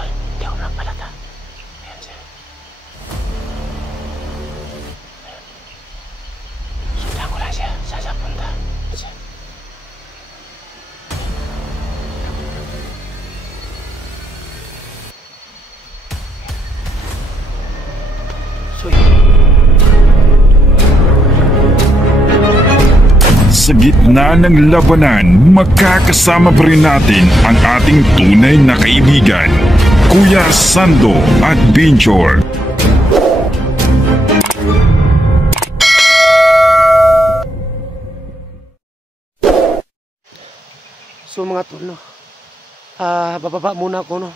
tol. Hindi ako napalata. Ayan siya. Ayan. Sundan ko lang siya. Saan siya punta? Siya. Sa gitna ng labanan, magkakasama pa rin natin ang ating tunay na kaibigan, Kuya Sando Adventure. So mga tol, no? Bababa muna ako, no?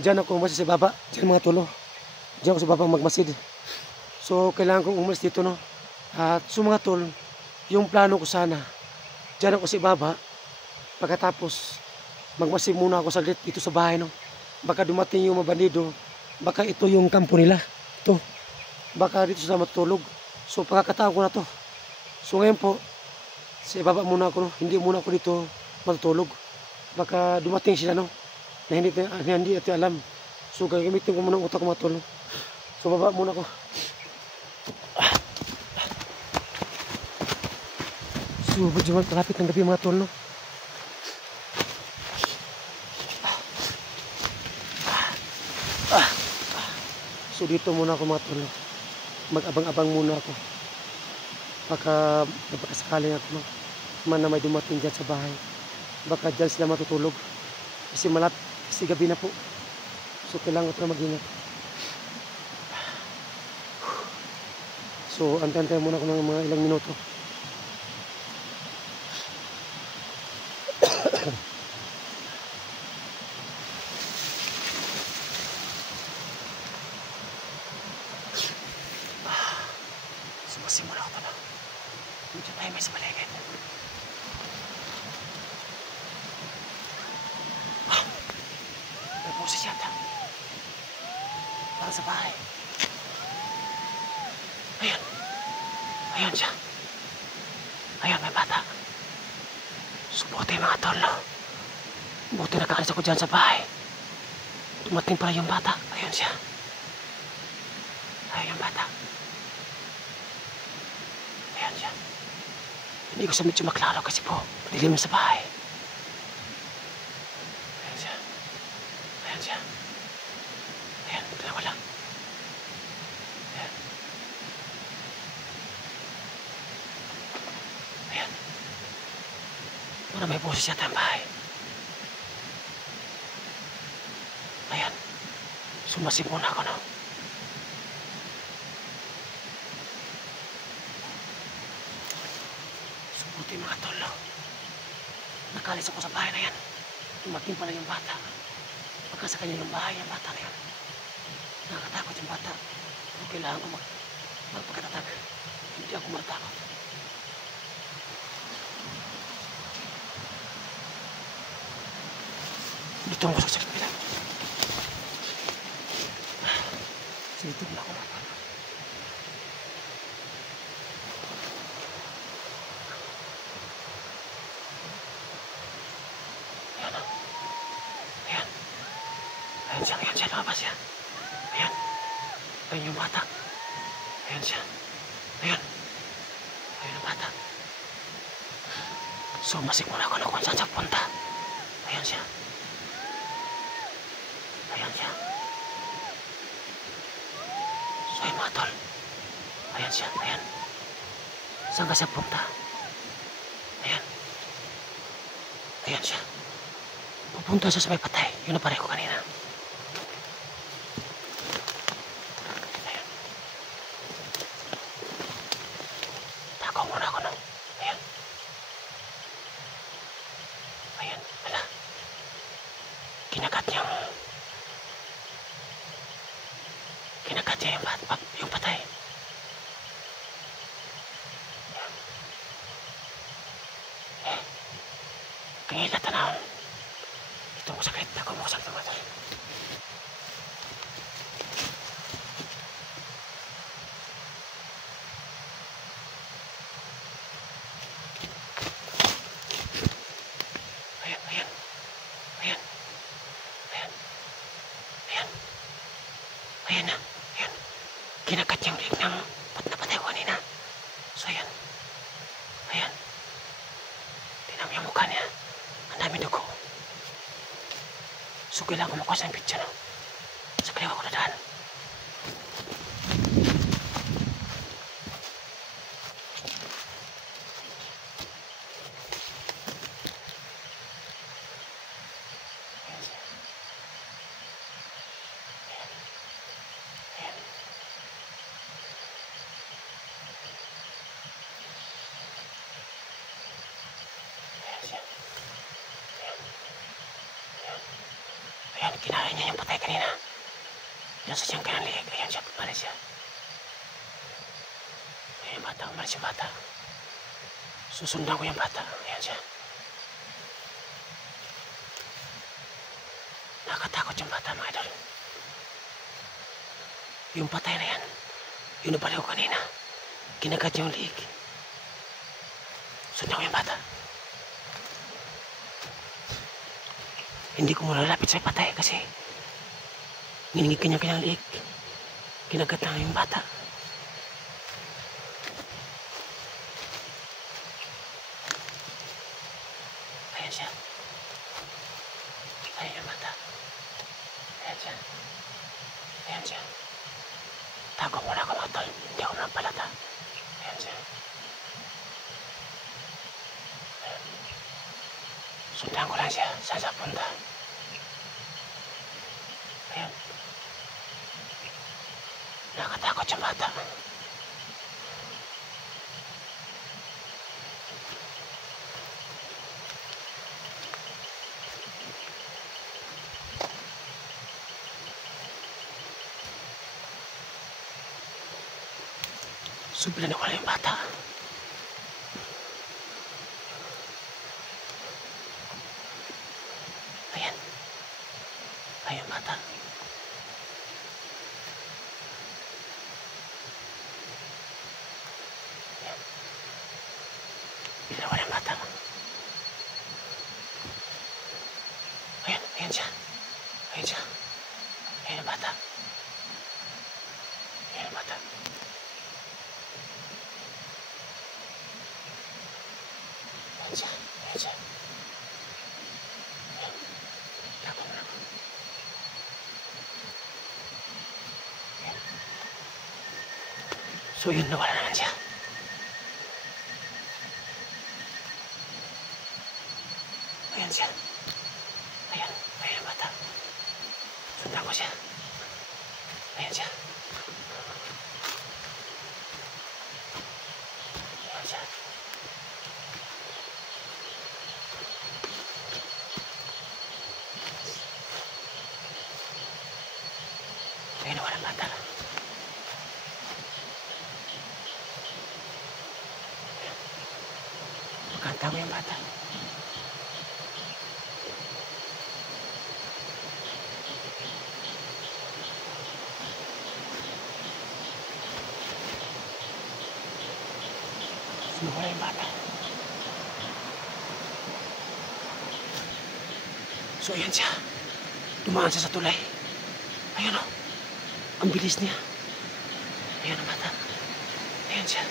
Diyan ako umalis sa baba. Diyan mga tol, no? Diyan ako sa baba magmasid. So kailangan kong umalis dito, no? So mga tol, yung plano ko sana, diyan ako sa baba. Pagkatapos, magmasid muna ako saglit dito sa bahay, no? Baka dumating yung mga bandido. Baka ito yung kampo nila. Ito. Baka dito sila matutulog. So pagkakataon ko na to. So ngayon po, sa baba muna ako, no? Hindi muna ako dito matutulog. Baka dumating sila, no? Na hindi ito alam. So gagamitin ko muna ang utak ko, mga tol, no? So baba muna ako. So medyo malapit ng gabi, mga tol, no? So dito muna ako, mga tol, no? Mag-abang-abang muna ako. Baka napakasakaling ako, no? Man na may dumating dyan sa bahay. Baka dyan sila matutulog. Kasi gabi na po. So kailangan ko na mag-ingat. So antayin muna ako ng mga ilang minuto. Sumasimula ako na. Medyo tayo may sa paligid. May boses yata. Para sa bahay. Ayan. Ayan siya. Ayan, may bata. So buti mga tol, no? Buti nakakalis ako dyan sa bahay. Dumating pala yung bata. Ayan siya. Ayan yung bata. Ayan siya. Hindi ko sa medyo maklaro kasi po dilim sa bahay. Ayan siya. Ayan siya. Ayan, dalawa lang. Ayan. Ayan. Parang may boses yata ang bahay. Ayan. Sumasip muna ako, no? Buti mga tol, no? Nakalis ako sa bahay na yan. Dumating pala yung bata. Pagka sa kanya yung bahay, yung bata na yan. Nakakatakot yung bata. Pero kailangan ko magpagkatatag. Hindi ako matakot. Dito ako sa sakit nila. Sa dito na ako mata. Ayan siya, lumabas yan. Ayan. Ayan yung bata. Ayan siya. Ayan. Ayan yung bata. So, masik muna ako na kung saan siya punta. Ayan siya. Ayan siya. So, ayan mga tol. Ayan siya. Ayan. Saan ka siya punta? Ayan. Ayan siya. Pupunta siya sa may patay. Yun na pare ko kanina. Kinagat niya yung patay. Kangila tanaw. Ito mo sakit. Ako mo sakit ang matay. Ayan. kinakat yung leg ng napatay ko kanina. So ayan. Ayan. Tingnan mo yung mukha niya. Ang dami dugo. So kailangan ko makuha sa picture, no? Sa kaliwa ko dadaan. Ayan, kinain niya yung patay kanina. Diyan sa siyang kanang liig. Ayan siya, umalis siya. Ayan yung bata, umalis yung bata. Susundan ko yung bata. Ayan siya. Nakatakot yung bata, mga idol. Yung patay na yan, yung nabaliw ko kanina. Kinagat yung liig. Sundan ko yung bata. Hindi ko malalapit sa patay kasi nginingit kanya-kanyang liig. Kinagat lang yung bata. Ayan siya. Ayan yung bata. Ayan siya. Ayan siya. Tago muna ako, mga tol. Hindi ako napalata. Ayan siya. Ayan. Sundan ko lang siya. Saan siya punta? Ayan. Nakatakot yung bata. Subla na wala yung bata. Ayan. Ayan bata. Ayan. Bila wala yung bata. Ayan, ayan siya. Ayan siya. Ayan yung bata. Ayan yung bata. Ayan siya. Ayan siya. Ayan. Tapos na ako. Ayan. So yun, nawala naman siya. Ayan siya. Ayan. Ayan yung bata. Sundan ko siya. Ayan siya. Ayan siya. Ayan, wala bata. Ayan. Magkanta mo yung bata. Wala yung bata. So ayan siya. Dumaan siya sa tulay. Ayan o. Ang bilis niya. Ayan ang bata. Ayan siya.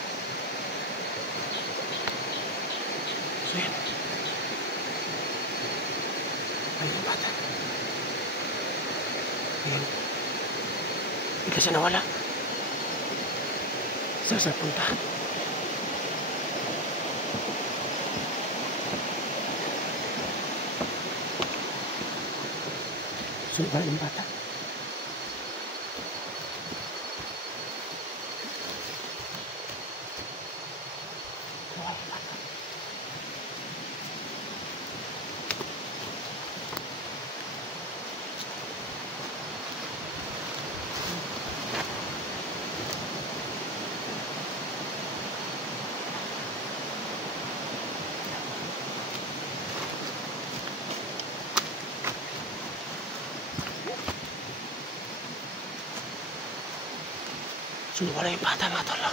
So ayan. Ayan ang bata. Ayan. Bigla siya nawala. Saan siya punta? Sunod ba yung bata? Nawala yung bata. So wala yung bata, mga tol.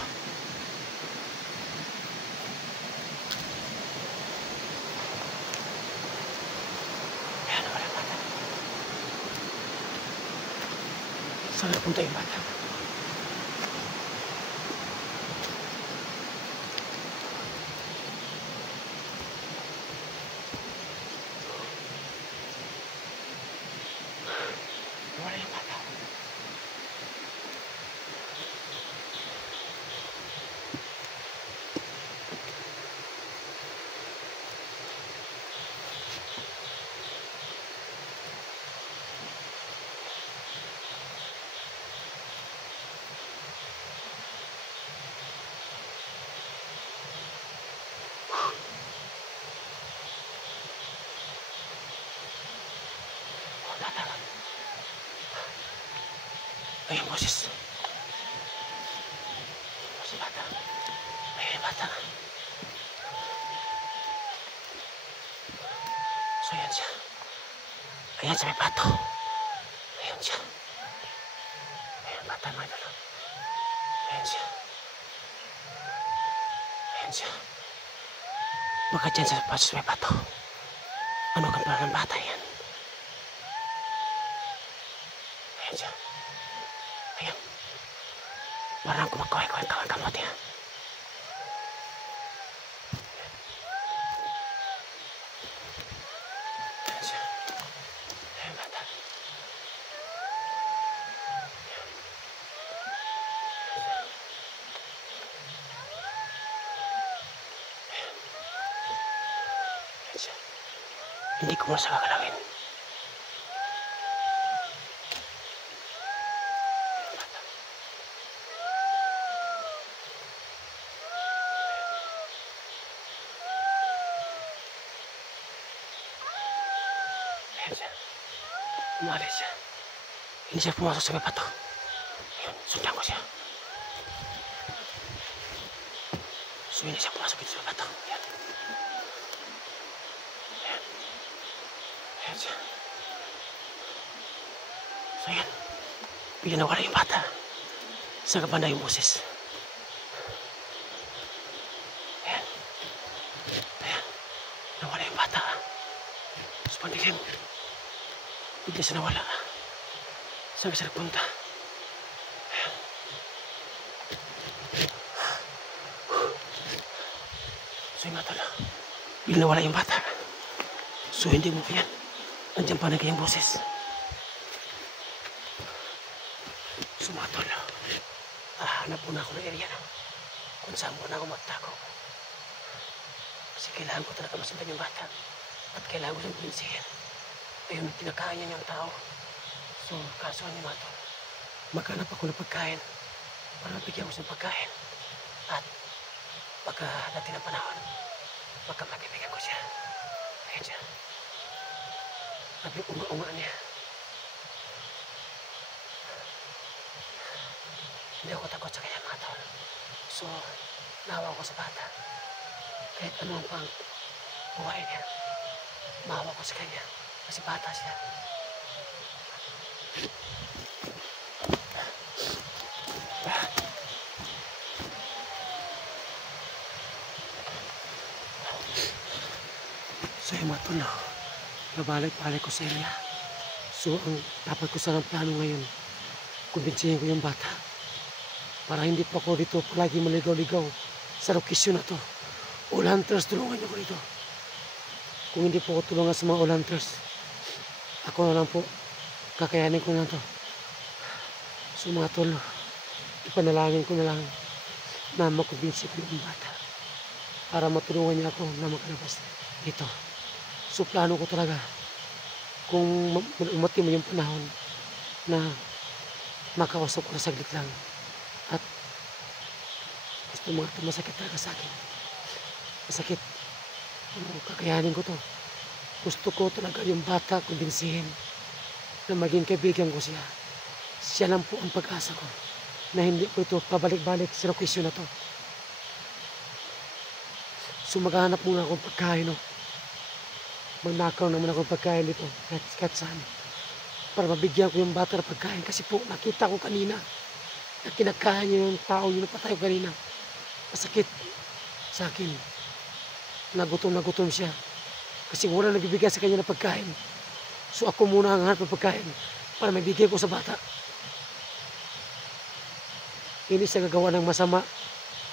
Ayan, wala yung bata. Saan napunta yung bata? Nawala yung bata. Ayun, boses. Si bata. Ayun yung bata. So, ayan siya. Ayan siya, may pato. Ayan siya. Ayan, bata, mga idol. Ayan siya. Ayan siya. Baka dyan sa paso may pato. Ano kang pala ng bata yan? Ayan siya. Ayan. Parang kumakaway-kaway ang kamot yan. Ayan siya. Ayan bata. Ayan siya. Hindi ko muna sa kakalawin. Ayan siya. Umalis siya. Hindi siya pumasok sa may pato. Ayan, sundan ko siya. So, hindi siya pumasok dito sa may pato. Ayan. Ayan. Ayan siya. So, ayan. Bigyan nawala yung bata. Sa kabanda yung boses. Ayan. Ayan. Nawala yung bata. So, pandilim. Bigla siya nawala. Saan siya nagpunta? Ayan. So, yung matala. Bigla nawala yung bata. So, hindi mo pa yan. Andiyan pa na kanyang boses. Sumatol. Hanap muna ako ng area na kung saan muna ako magtago. Kasi kailangan ko talaga masundan yung bata. At kailangan ko siyang pinsihin. Ayun, tinakain niya yung tao. So, kasuhan niya matol. Maghanap ako ng pagkain para mabigyan ko siyang pagkain. At pagka natin ang panahon, magkapag-ibigyan ko siya. Ayun siya. Sabi unga-unga niya. Hindi ako takot sa kanya mga tol. So, nahawa ko sa bata. Kahit anong pang buhay niya, mahawa ko sa kanya. Kasi bata siya. So, yung mga tol, nabalik-balik ko sa area. So, ang dapat ko sanang plano ngayon, kumbinsihin ko yung bata. Para hindi pa ako dito lagi maligaw-ligaw sa lokasyon na to. All hunters, tulungan niyo ko dito. Kung hindi po ako tulungan sa mga all hunters, ako na lang po, kakayanin ko na to. So mga tol, ipanalangin ko na lang na makumbinsi ko yung bata para matulungan niya ako na makalabas dito. So plano ko talaga kung umatim mo yung panahon na makausap ko na saglit lang. At gusto mga ito masakit talaga sa akin. Masakit. Kakayanin ko to. Gusto ko talaga yung bata kumbinsihin na maging kaibigan ko siya. Siya lang po ang pag-asa ko na hindi ko ito pabalik-balik sa lokasyon na to. So maghanap muna akong pagkain. No? Magnakaw naman akong pagkain dito kahit saan. Para mabigyan ko yung bata ng pagkain. Kasi po nakita ko kanina na kinakain niya yung tao yung napatay ko kanina. Masakit sa akin. Nagutom siya. Kasi wala nagbibigay sa kanya ng pagkain. So ako muna ang hanap ng pagkain para mabigay ko sa bata. Hindi siya gagawa ng masama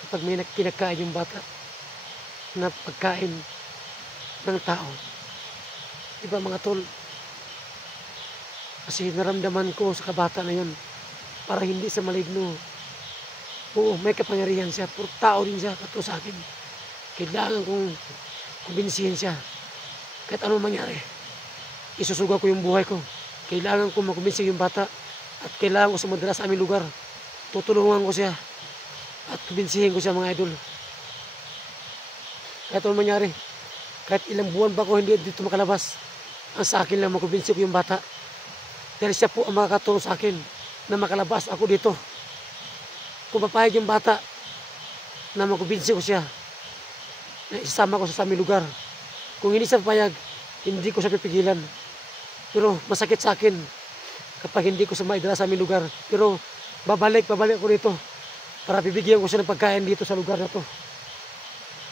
kapag may kinakain yung bata na pagkain ng tao. Diba mga tol? Kasi naramdaman ko sa kabata na yun, para hindi siya maligno. Oo, may kapangyarihan siya, pero tao din siya, katulad sa akin. Kailangan kong kumbinsihin siya. Kahit anong mangyari, isusuga ko yung buhay ko. Kailangan kong makumbinsi yung bata at kailangan ko sumadala sa aming lugar. Tutulungan ko siya at kumbinsihin ko siya, mga idol. Kahit anong mangyari, kahit ilang buwan ba ko hindi dito makalabas, ang sa akin lang makumbinsi ko yung bata. Dahil siya po ang makakatulong sa akin na makalabas ako dito. Kung papayag yung bata na makumbinsi ko siya, na isama ko sa aming lugar. Kung hindi siya papayag, hindi ko siya pipigilan. Pero masakit sa akin kapag hindi ko siya maidala sa aming lugar. Pero babalik ako dito para bibigyan ko siya ng pagkain dito sa lugar na to.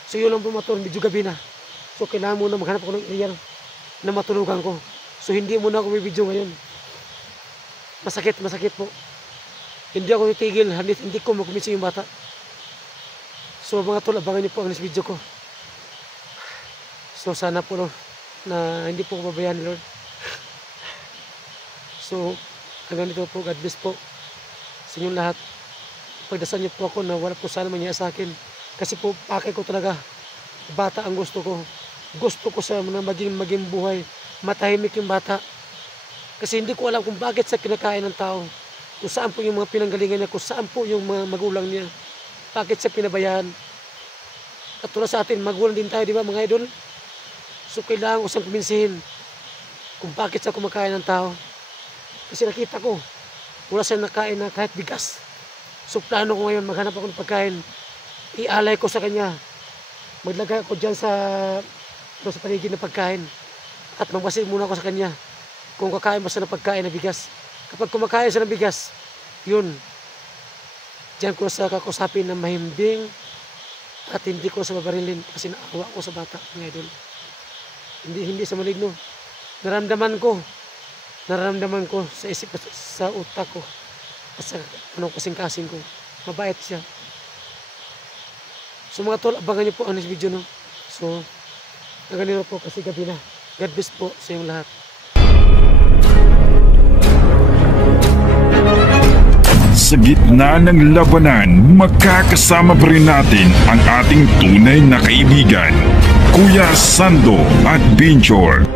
So yun lang po mga tol, medyo gabi na. So kailangan muna maghanap ako ng area na matulugan ko. So hindi muna ako may video ngayon. Masakit po. Hindi ako titigil, hindi ko makumbinsi yung bata. So mga tol, abangan niyo po ang next video ko. So sana po no, na hindi po ko babayaan ni Lord. So hanggang dito po, God bless po sa inyong lahat. Pagdasal niyo po ako na wala po sana mangyayari sa akin. Kasi po pakay ko talaga. Bata ang gusto ko. Gusto ko sa maging buhay. Matahimik yung bata. Kasi hindi ko alam kung bakit sa kinakain ng tao. Kung saan po yung mga pinanggalingan niya. Kung saan po yung mga magulang niya. Bakit sa pinabayaan. At tulad sa atin, magulang din tayo, di ba mga idol? So kailangan ko siyang kuminsihin kung bakit sa kumakain ng tao. Kasi nakita ko, wala siyang nakain na kahit bigas. So plano ko ngayon, maghanap ako ng pagkain. Ialay ko sa kanya. Maglagay ako dyan sa paligid ng pagkain. At magbasin muna ako sa kanya kung kakain ba siya ng pagkain na bigas. Kapag kumakain siya ng bigas, yun, diyan ko sa kakusapin na mahimbing at hindi ko sa babarilin kasi naawa ko sa bata, mga idol. Hindi sa maligno. Naramdaman ko sa isip, sa utak ko at sa kasing-kasing ko. Mabait siya. So mga tol, abangan niyo po ang next video, no? So, naganito po kasi gabi na. God bless po sa inyong lahat. Sa gitna ng labanan, magkakasama pa rin natin ang ating tunay na kaibigan, Kuya Sando at Binchor.